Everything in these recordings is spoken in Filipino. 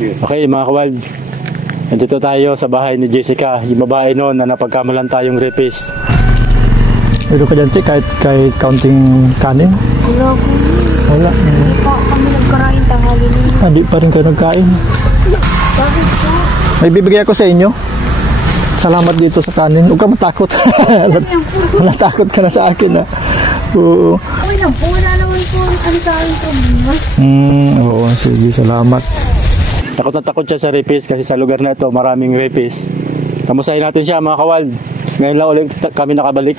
Okay mga kawal, nandito tayo sa bahay ni Jessica, yung babae noon na napagkamalan tayong rapist. Ito ka dyan, kahit counting kanin? Wala ko. Wala. Hindi pa kami nagkarain tanghali ninyo. Di pa rin kayo nagkain. Bakit po? May bibigay ako sa inyo. Salamat dito sa kanin. Huwag ka matakot. Natakot ka na sa akin. Oo. Okay lang po, wala naman po ano sa aking problema. Oo, sige, salamat. Takot na takot siya sa rapist kasi sa lugar na ito maraming rapist. Kamustahin natin siya mga kawal. Ngayon lang ulit kami nakabalik.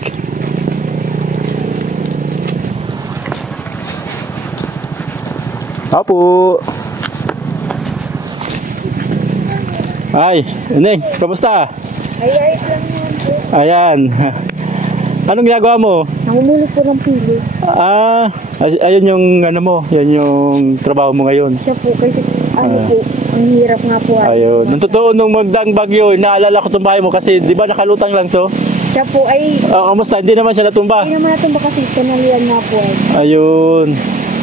Apo. Ay, Neng, kamusta? Ay, ayos lang yun po. Ayan. Anong ginagawa mo? Namumulot po ng pili. Ayun yung ano mo, yan yung trabaho mo ngayon. Siya po, kasi ano po, ang hirap nga po. Ayun. Nung totoo, nung magdaang bagyo, naalala ko itong bahay mo kasi di ba nakalutang lang to? Siya po ay, Kamusta? Hindi naman siya natumba? hindi naman natin ba kasi kanalian nga po ay. Ayun.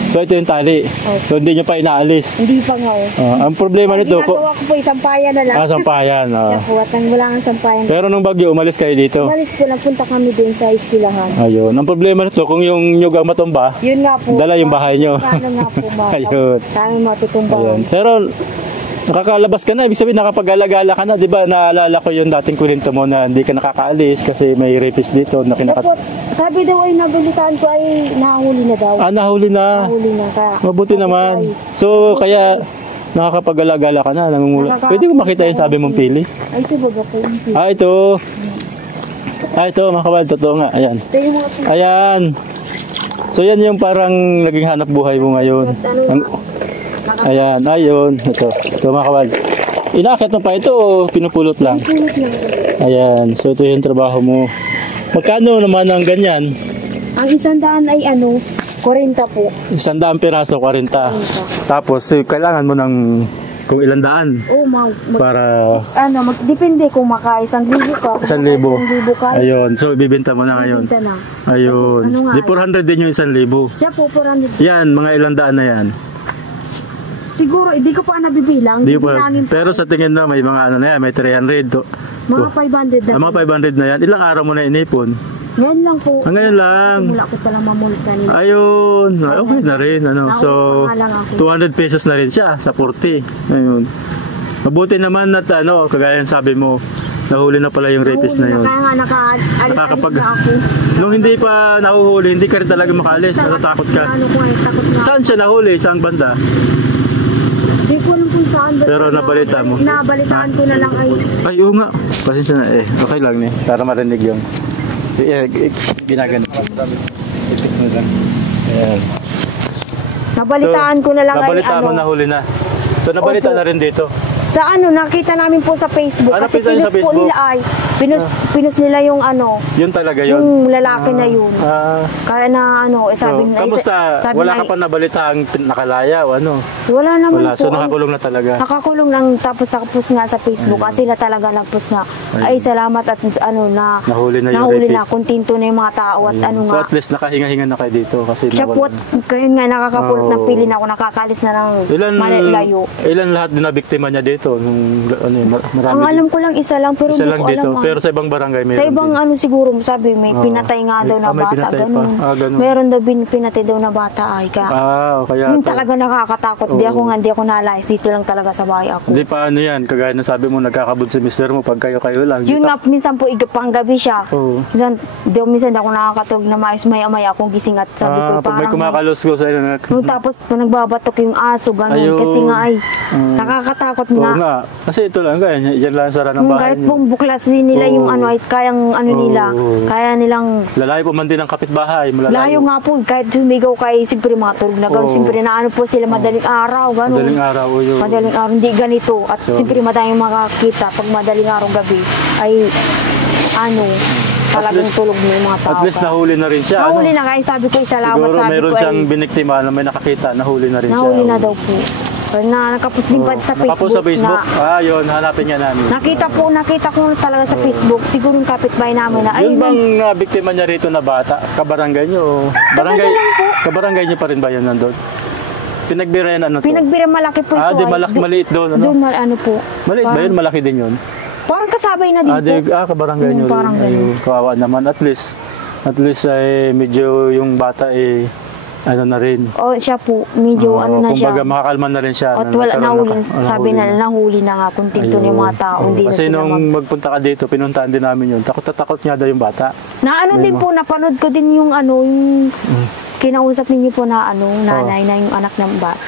So ito yung tali. So hindi nyo pa inaalis. Hindi pa nga oh. Ang problema Ang nito, ginagawa ko po sampayan na lang. sampayan. Siya po, at wala kang sampayan. Pero nung bagyo, umalis kayo dito. Umalis po, nagpunta kami din sa eskwelahan. Ayun. Ang problema nito, kung yung nyug ang matumba, Yun nga po. dala yung bahay nyo. Paano nga po mga Ayun. tayo matutumbahan. Ayun. Pero nakakalabas ka na, ibig sabihin nakapag-alagala ka na, di ba? Naalala ko yung dating kwento mo na hindi ka nakakaalis kasi may rapist dito na Siya po, sabi daw ay nabalitaan ko ay nahuli na daw. Nahuli na. Nahuli na. Kaya, Mabuti sabi ko naman. ay, So, kaya nakakapag-alagala ka na, namumula. Pwede ko makita yung sabi mong pili? Ay, ito ba po yung pili? Ito. Ito, mga kawal, totoo nga. Ayan. Ito yung mga pili. Ayan. So, yan yung parang naging hanap buhay mo ngayon. Ayan, ayun. Ito mga kawal. Inaakit mo pa ito o pinupulot lang? Pulot lang. Ayan, so ito yung trabaho mo. Magkano naman ang ganyan? Ang 100 ay 40 po. 100 piraso, 40. Tapos, kailangan mo ng kung ilang daan Oh, para depende kung maka 1,000 ka. 1,000. 1,000 ka. Ayun, so ibibenta mo na ngayon. Bibenta na. Ayun. Kasi, ano nga, Di 400 din yung 1,000. Siya po 400. Yan, mga ilang daan na yan. Siguro, hindi ko pa nabibilang. Di pa. Bibilangin pa. Pero sa tingin na may mga ano na yan, may 300 to. Mga 500 na. Mga 500 na yan. Ilang araw mo na inipon? Ngayon lang po. Ngayon lang. Simula ko pala mamulot kanina. Ayun. Okay na rin. So, Nakuha lang ako. 200 pesos na rin siya sa 40. Ayun. Mabuti naman at kagaya ng sabi mo, nahuli na pala yung rapist na yun. Kaya nga nakaalis-alis na ako. Nung hindi pa nahuhuli, hindi ka rin talaga makaalis. Natatakot ka. Ano ko ay takot na. Saan siya nahuli? Saang banda? Hindi ko alam kung saan. Basta Pero nabalita mo? Nabalitaan ko na lang ay. Ay, oo nga. Pasensya na Okay lang ni. Para marinig yung ginagano. Itik mo lang. Ayan. Nabalitaan ko na lang ay Nabalitaan mo nahuli na. So nabalita na rin dito. Sa nakita namin po sa Facebook. Kasi nakita niyo sa pinost po Facebook? nila ay. Pinost nila yung Yun talaga yun. yung lalaki na yun. Kaya na sabi So, nila. kamusta? Wala ka pa nabalitaang nakalaya o ano? Wala naman Wala. po. So nakakulong na talaga. Nakakulong lang tapos nga sa Facebook. Kasi sila talaga nagpost na. Ay salamat at na Nahuli na yung nahuli na. rapist. Kontento na yung mga tao at So at least nakahinga-hinga na kayo dito kasi siya po, kayo nga nakakapulot ng pili na ako, nakakalis na ng malayo. Ilan lahat din na biktima niya dito? Marami Ang alam ko lang isa lang, pero isa hindi lang ko dito. alam. Pero sa ibang barangay meron Sa ibang din. siguro, sabi may pinatay nga daw na may bata, pinatay pa. ganun. Ganun. Meron daw pinatay daw na bata ay kaya. Kaya Yung talaga nakakatakot. Di ako nalayas. Dito lang talaga sa bahay ako. Hindi pa yan, kagaya na sabi mo, nagkakabod si mister mo pag kayo lang. Yun nga, minsan po panggabi siya. Oo. Minsan ako nakakatulog na maayos maya-maya akong gising at sabi ko pag may parang kumakalos ko sa tapos nagbabatok yung aso, ganun. Ayun. Kasi nga ay nakakatakot nga. Oo nga. Kasi ito lang, yan lang sara ng bahay Kahit niyo. pong buklasin nila yung ay kayang nila. Kaya nilang Lalayo po man din ang kapitbahay. layo nga po, kahit sumigaw kay siyempre matulog na gano'n, siyempre na po sila madaling araw, gano'n. Madaling araw yun. Madaling araw, hindi ganito. At siyempre madaling makakita pag madaling araw gabi ay talagang tulog na yung mga tao. At least nahuli na rin siya. Nahuli na kaya sabi ko salamat. Siguro sabi meron ko siyang biniktima na may nakakita, nahuli na rin siya. nahuli na daw po. Nakapos din pa sa Facebook. Nakapos sa Facebook? Yun, hanapin niya namin. Nakita ko talaga sa Facebook. Siguro yung kapitbahay namin na Yun bang biktima niya rito na bata? Kabarangay niyo? Kabarangay niyo pa rin ba yun nandun? Pinagbirayan ano to? Pinagbira malaki po ito. Di ay, maliit doon. Ano? Doon, ano po. Maliit ba Parang- yun? Malaki din yun? Parang kasabay na din po. Kabarangay nyo Parang rin. ganun. Ayun, kawawa naman. At least ay medyo yung bata ano na rin. O siya po, medyo ano na siya. Kumbaga makakalma na rin siya. At wala, nahuli, sabi na, na. nahuli na nga, kontento na yung mga tao. Hindi na Kasi sila nung magpunta ka dito, pinuntahan din namin yun. Takot na takot nga daw yung bata. Na ano din po, napanood ko din yung ano, yung kinausap ninyo po na ano, nanay na yung anak ng bata.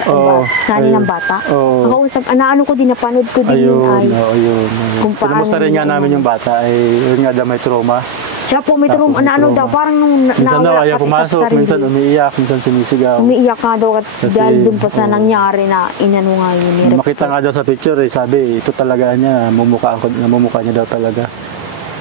Nanay ng bata. Nakausap, ano ko din, napanood ko din yun ay. Ayun. Kung paano Pinamusta rin nga yun, namin yung bata yun nga daw may trauma. Siya po, may trauma, na ano daw, parang nung Minsan daw nawala ayaw pati sa pumasok, sarili. minsan umiiyak, minsan sumisigaw. Umiiyak nga daw at Kasi, dahil dun pa sa nangyari na inano nga yun. Makita nga daw sa picture sabi, ito talaga niya, namumukha niya daw talaga.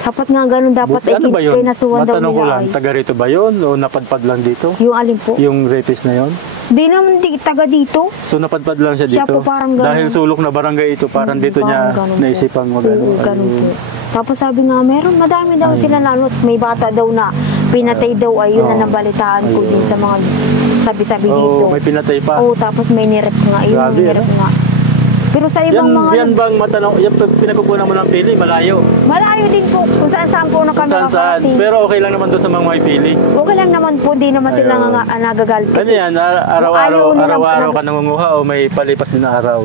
Dapat nga ganun, dapat Ano ba yun? pinasuhan daw Matanong ko nila lang, ay. taga rito ba yun? O napadpad lang dito? Yung alin po? Yung rapist na yun? Di naman taga dito. So napadpad lang siya dito? Siya po parang ganun. Dahil sulok na barangay ito, parang dito niya Parang ganun po. naisipang Oo, magano. ganun po. Tapos sabi nga, madami daw sila lalo. May bata daw na pinatay daw ay yun na nabalitaan ko din sa mga sabi-sabi dito. May pinatay pa. Oo, tapos may nirep nga. Yun, Grabe, nirep ano? nga. Pero sa ibang mga... Yan bang matanong, yan pinagkukunan mo ng pili, malayo? Malayo din po. Kung saan-saan po na kami Saan? makarating. Pero okay lang naman doon sa mga may pili. Okay lang naman po. Di naman sila Ayun. nga nagagalit. Ano Kasi yan? ayaw nilang- Araw-araw ka nangunguha o may palipas din na araw?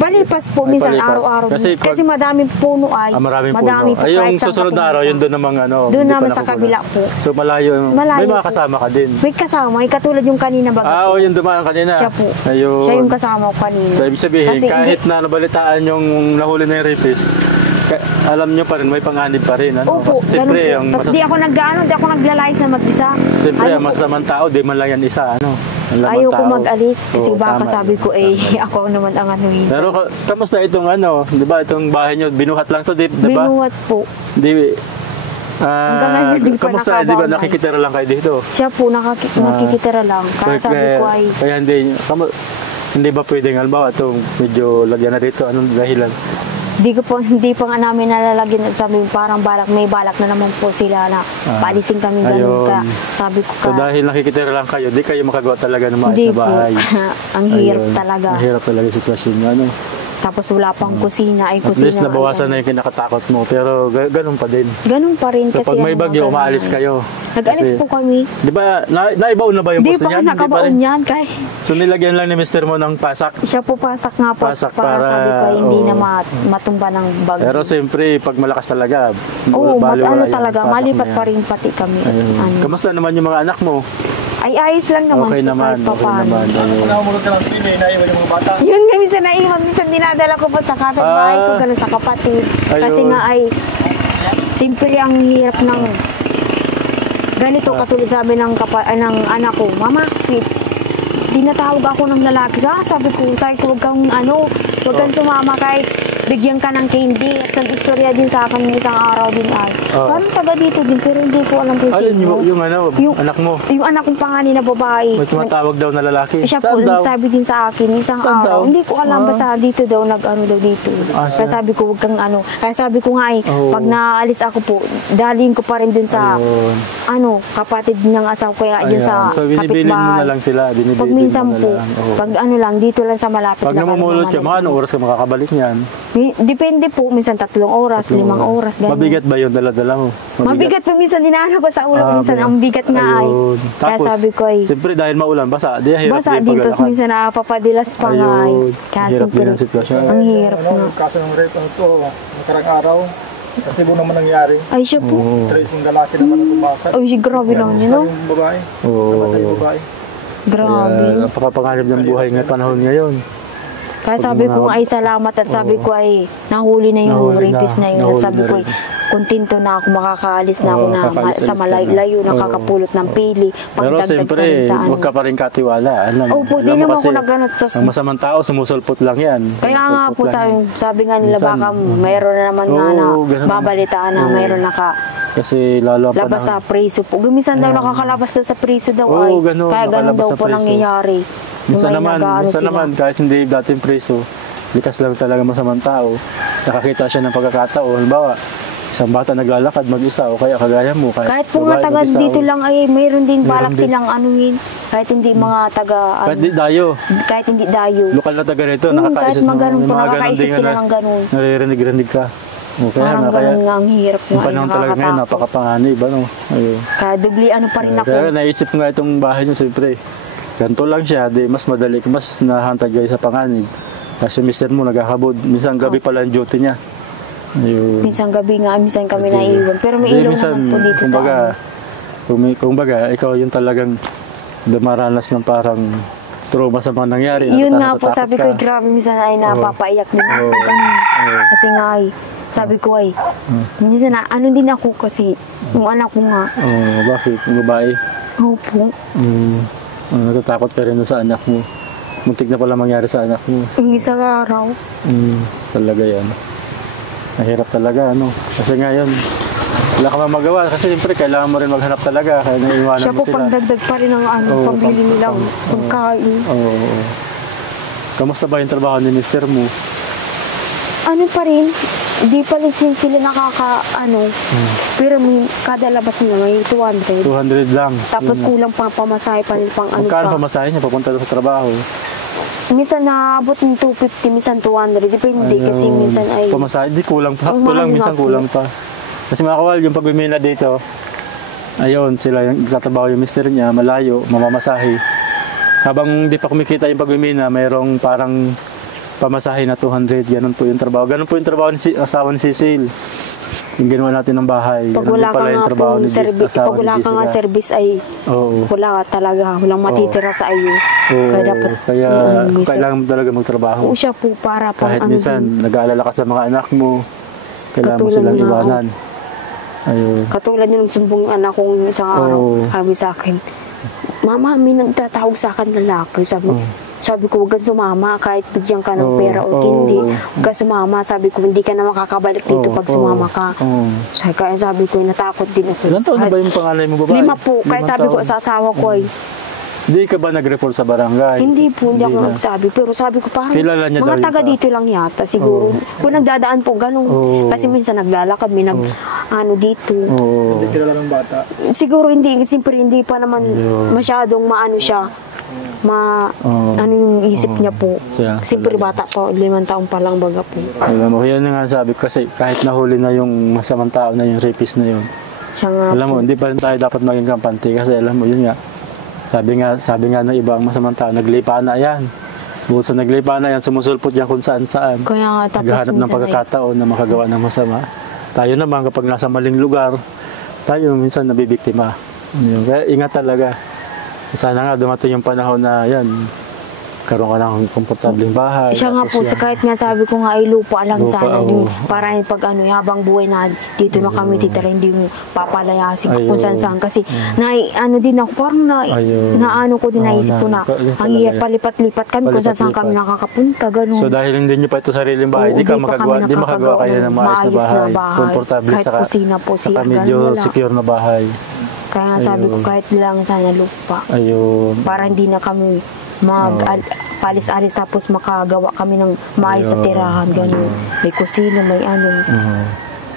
palipas po, Ay, minsan palipas. araw-araw. Kasi Kasi, pag- madaming puno ay. Maraming madami puno. po. Ay, yung kahit saan susunod ka na araw, pumunta. yun doon namang ano. Doon hindi naman pa sa nakukunan. kabila po. So malayo. Malayo May mga po. kasama ka din. May kasama, may katulad yung kanina baga. Yung dumaan kanina. Siya po. Ayun. Siya yung kasama ko kanina. So, ibig sabihin, Kasi kahit hindi- na nabalitaan yung nahuli na yung rapist, alam nyo pa rin, may panganib pa rin. Ano? Opo, Kasi siyempre, ganun po. ang Tapos di ako di ako naglalayas na mag-isa. siyempre, Ayaw ang ko- masamang tao, di man lang yan isa. Ano? Ang lamang Ayaw ko tao. mag-alis kasi Oo, baka tama. sabi ko ako naman ang anuhin. Pero kamusta itong ano, di ba, itong bahay nyo, binuhat lang to, di ba? Binuhat po. Di, Hanggang ngayon, di pa kamusta, di ba, nakabawal. nakikitira lang kayo dito? Siya po nakikitira lang. Kaya sabi ko ay Kaya hindi ba pwedeng, halimbawa, itong medyo lagyan na dito, anong dahilan? hindi pa nga namin nalalagyan at sabi parang may balak na naman po sila na paalisin kami ganun. Ayun. Kaya sabi ko So dahil nakikitira lang kayo, di kayo makagawa talaga ng hindi maayos na po. bahay. Ang hirap Ayun. talaga. Ang hirap talaga yung sitwasyon nyo. Ano? Tapos wala pang kusina. Ay, At kusina. least nabawasan na yung kinakatakot mo, pero ganun pa din. Ganun pa rin So kasi. pag may ang mga bagyo, ganun. umaalis kayo. Nag-alis Kasi- po kami. Di ba, naibaon na ba yung Hindi posto pa niyan? nakabaon yan. Kaya So nilagyan lang ni Mr. mo ng pasak. siya po pasak nga po. Pasak para para- sabi ko ay hindi oo. na matumba ng bagyo. Pero siyempre, pag malakas talaga, Oo, baliwala yan, talaga. pasak Malipat na pa yan. rin pati kami. Ayun. Ano. Kamusta naman yung mga anak mo? Ay, ayos lang naman. Okay po, naman, kahit okay papaano. naman. Ayun. Namulog ka ng pili, naiwan yung mga bata. Yun nga, minsan naiwan, minsan dinadala ko pa sa kapitbahay ko, ganun sa kapatid. Kasi Ayun. nga ay, simple ang hirap ng ganito, katulad sabi ng anak ko, Mama, tinatawag ako ng lalaki. Sabi ko, huwag kang huwag kang sumama kahit bigyan ka ng candy. At nag-istorya din sa akin ng isang araw din ay. Parang taga dito din, pero hindi ko alam kung Alin sino. yung Yung- anak mo? Yung anak kong pangalan na babae. May tumatawag daw na lalaki. Siya Saan po, daw? sabi din sa akin, isang Saan araw. daw? Hindi ko alam, basta dito daw, daw dito. Kaya siya. sabi ko, huwag kang Kaya sabi ko nga Oo. pag naalis ako po, dalhin ko pa rin dun sa, Ayun. kapatid ng asawa ko, kaya dyan sa So binibilin mo na kapitbahay. lang sila. Binibilin Pag minsan mo na po, lang. Oo. pag lang, dito lang sa malapit Pag na namumulot ka, mga anong oras ka makakabalik niyan? Depende po, minsan 3 oras, 5 oras, ganun. Mabigat ba yun dala-dala mo? Mabigat po, minsan dinaano ko sa ulo, minsan mabigat. ang bigat nga ay. Ayun. Kaya Tapos, sabi ko ay, siyempre dahil maulan, basa. Di hirap basa din din, tapos paglalakad. minsan napapadilas pa nga ay. Ayun. Kaya Hirap din siyempre, ang sitwasyon. ang hirap nga. Kaso ng rape ito, nakarang araw, sa Cebu naman nangyari. Ay, siya po. Tracing lalaki naman ang bumasa. Ay, grabe lang yun, no? Yung babae, Oo. namatay yung babae. Grabe. Kaya napakapanganib ng buhay ng panahon ngayon. Kaya sabi ko nga ay salamat at sabi ko ay nahuli na yung Nahuli rapist na yun. nahuli At sabi na ko rin. ay kontento na ako, makakaalis na ako Oo, na kakaalis-alis sa ka na. malayo, Oo. nakakapulot ng pili. Pero Pagdagdag siyempre, pa rin sa huwag ka pa rin katiwala. Alam mo Opo, di mo naman kasi, ako nagganot. ang masamang tao, sumusulpot lang yan. Kaya nga po, Sumusulpot lang yan. sabi nga nila Minsan, baka mayroon na naman nga na Oo, ganun. babalitaan na Oo. mayroon Kasi lalo ang labas sa panahon. preso po. Minsan daw nakakalabas daw sa preso daw Oo, ay. ganun, Kaya ganun nakalabas daw sa po preso. nangyayari. Minsan Yung may nag-aano minsan sila. naman, kahit hindi dating preso, likas lang talaga masamang tao. Nakakita siya ng pagkakataon. Halimbawa, isang bata naglalakad mag-isa o kaya kagaya mo. Kahit po nga babae taga mag-isa, dito lang ay mayroon din Mayroon balak din. silang anuhin. Kahit hindi mga taga, Kahit di dayo. kahit hindi dayo. Lokal na taga rito, Kahit nakakaisip maganon po, may mga ganon nakakaisip din sila na ng ganun. naririnig-rinig ka. O kaya Parang nga, kaya ganun nga ang hirap yung nga. panahon talaga ngayon, napakapanganib, ano. Ayun. Kaya dubli ano pa rin ako. Kaya naisip ko nga itong bahay nyo, siyempre. Ganito lang siya, di mas madali, mas nahantag kayo sa panganib. Kasi mister mo nagkakabod, minsan gabi pala ang duty niya. Ayun. Minsan gabi nga, minsan kami Hindi. naiwan. Pero may Hindi, ilaw minsan, naman po dito kumbaga, sa ano. kumbaga, ikaw yung talagang dumaranas ng parang trauma sa mga nangyari. Yun nga po, natatakot sabi ko, ka. grabe, minsan ay napapaiyak din ako. Oo. Ganun. Oo. Kasi nga ay, sabi ko ay, minsan na, ano din ako kasi, yung anak ko nga, Bakit? Yung babae? opo, Natatakot ka rin sa anak mo. Muntik na pala mangyari sa anak mo. yung isang araw, Talaga yan. Mahirap talaga, ano. Kasi ngayon, wala ka mang magawa. Kasi siyempre, kailangan mo rin maghanap talaga. Kaya naiiwanan siya mo po sila. pagdagdag pa rin ng ano, Oo, pambili nilang pagkain. Oo. Kamusta ba yung trabaho ni mister mo? Ano pa rin, di pa rin sila ano, pero may, kada labas nila may 200. 200 lang. Tapos Yun. kulang pang pamasahe pa rin pang ano Magkano pa. pamasahe niya papunta doon sa trabaho? Minsan naabot ng 250, minsan 200. Depende kasi Ayun. minsan ay... Pamasahe, di kulang pa. Ang Kulang, mahal minsan nga po. kulang pa. Kasi mga kawal, yung pagmimina dito, ayun, sila yung tatrabaho yung mister niya, malayo, mamamasahe. Habang di pa kumikita yung pagmimina, mayroong parang pamasahe na 200, ganun po yung trabaho. Ganun po yung trabaho ni asawa ni Cecil. Yung ginawa natin ng bahay. Pag Ganun wala din ka pala yung nga trabaho pong ni service, asawa pag wala ni ka nga Jessica. service ay Oo. wala ka talaga, walang matitira sa iyo. Oo. Kaya dapat, Kaya minsan- kailangan mo talaga magtrabaho. Oo, siya po para pang Kahit ano minsan, din. nag-aalala ka sa mga anak mo, kailangan mo Katulad silang nga, iwanan. Ayun. Katulad yung sumbong anak kong isang araw, Oo. sabi sa akin, Mama, may nagtatawag sa akin lalaki. Sabi ko, huwag kang sumama kahit bigyan ka ng Oo. pera o Oo. hindi. Huwag kang sumama. Sabi ko, hindi ka na makakabalik dito pag sumama ka. Oo. Kaya sabi ko, natakot din ako. Ilan taon na ba yung panganay mo babae? 5 po. Kaya 5 sabi ko taon. sa asawa ko ay, Hindi ka ba nag-report sa barangay? hindi po, hindi ako na. nagsabi. Pero sabi ko, parang Kilala niya daw mga yung taga dito lang yata siguro. Kung nagdadaan po, ganun. Oo. Kasi minsan naglalakad, may ano dito. Oo. Siguro hindi, siyempre hindi pa naman Ayun. masyadong maano siya. Oo. Ano yung isip niya po. Kaya, Siyempre bata pa, 5 taong pa lang baga po. Alam mo, yan nga sabi ko kasi kahit nahuli na yung masamang tao na yung rapist na yun. Siya nga Alam mo, po. hindi pa rin tayo dapat maging kampante kasi alam mo, yun nga. Sabi nga ng ibang masamang tao, naglipa na yan. Bukod sa naglipa na yan, sumusulpot yan kung saan-saan. Kaya nga tapos Naghahanap ng minsan ay, pagkakataon na makagawa ng masama. Tayo naman kapag nasa maling lugar, tayo minsan nabibiktima. Yun. Kaya ingat talaga. Sana nga dumating yung panahon na yan, karoon ka ng komportableng bahay. siya nga po, Tapos yan. kahit nga sabi ko nga ay lupa lang Lupa, sana. oo. Para pag ano, habang buhay na dito na kami titira, hindi mo papalayasin ko kung Ayun. saan kasi ano din ako, parang Ayun. naano ko din, Oo, naisip ko na, yun ang talaga hirap yan. palipat-lipat kami kung saan Palipat-lipat. kami nakakapunta, ganun. So dahil hindi nyo pa ito sariling bahay, Oo, di ka di pa makagawa, kami di makagawa kayo ng maayos na bahay. Komportable Kahit saka, kusina po siya, saka medyo ganun wala. secure na bahay. Kaya nga sabi ko, Ayun. kahit lang sana lupa. Ayun. Para hindi na kami palis-alis tapos makagawa kami ng maayos sa Ayun. tirahan, ganun. May kusina, may ano. Mhm.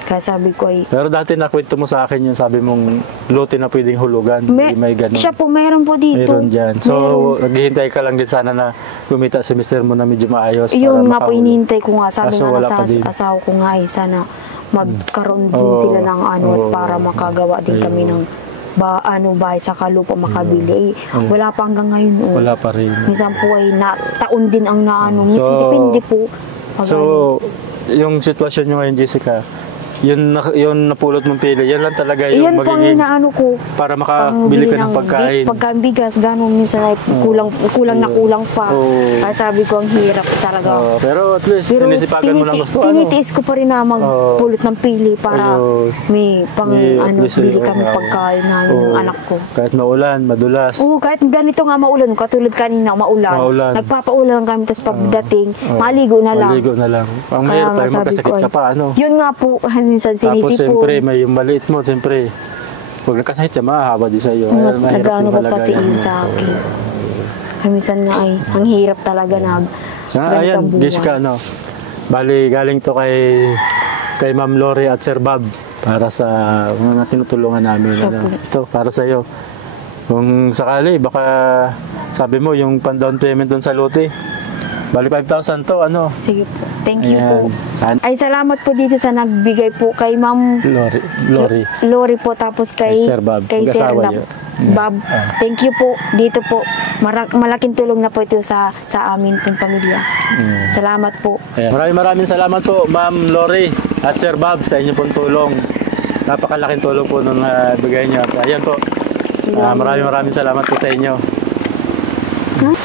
Kaya sabi ko ay, Pero dati nakwento mo sa akin yung sabi mong lote na pwedeng hulugan. May ganun. siya po, meron po dito. Meron dyan. So, Meron. naghihintay ka lang din sana na kumita si mister mo na medyo maayos. Yun nga po, makahuli. inihintay ko nga. Sabi Kaso nga na wala sa pa din. asawa ko nga ay sana magkaroon din Oo. sila ng ano at Oo. para makagawa din kami Ayun. ng bahay sa kalupa makabili. Wala pa hanggang ngayon. Oh. Wala pa rin. Minsan po ay taon din ang naano. Minsan So- depende po. Pag ano. So, yung sitwasyon nyo ngayon, Jessica, yun napulot mong pili, yan lang talaga yung Iyan po ang magiging inaano ko. para makabili ka ng pagkain. Pagkain bigas, gano'n minsan ay kulang na kulang pa. Oo. Kaya sabi ko ang hirap talaga. Pero at least, sinisipagan mo ng gusto. tinitiis ko pa rin na magpulot ng pili para Ayun. may pang May at least, bili kami oo. pagkain namin ng Oo. anak ko. Kahit maulan, madulas. Oo, kahit ganito nga maulan, katulad kanina maulan. Maulan. Nagpapaulan kami, tapos pagdating, maligo na lang. Maligo na lang. Ang Kaya mahirap nga tayo sabi magkasakit ko ka pa, ano? Yun nga po, minsan Tapos sinisipon. siyempre, may yung maliit mo, siyempre, pag nagkasakit siya, mahahaba din sa iyo. Mahirap Nag-ano yung pa pati kalagayan mo. sa akin. Kaya minsan nga ay, ang hirap talaga na Kaya ayan, Jessica, ano, bali galing to kay Ma'am Lori at Sir Bob. para sa mga tinutulungan namin. Siya Ano. po. Ito, para sa iyo. Kung sakali, baka sabi mo, yung pan-down payment doon sa lote, bali 5,000 to, ano? Sige po. Thank you po. Ayan. Ay, salamat po dito sa nagbigay po kay Ma'am Lori. Lori po, tapos kay Kay Sir Bob. kay Sir Mag-asawa Bob. yun. Bob, thank you po dito po. Malaking tulong na po ito sa amin pong pamilya. Salamat po. Ayan. Maraming salamat po, Ma'am Lori at Sir Bob, sa inyong pong tulong. Napakalaking tulong po nung bigay niyo. Ayan po. Maraming salamat po sa inyo. Huh?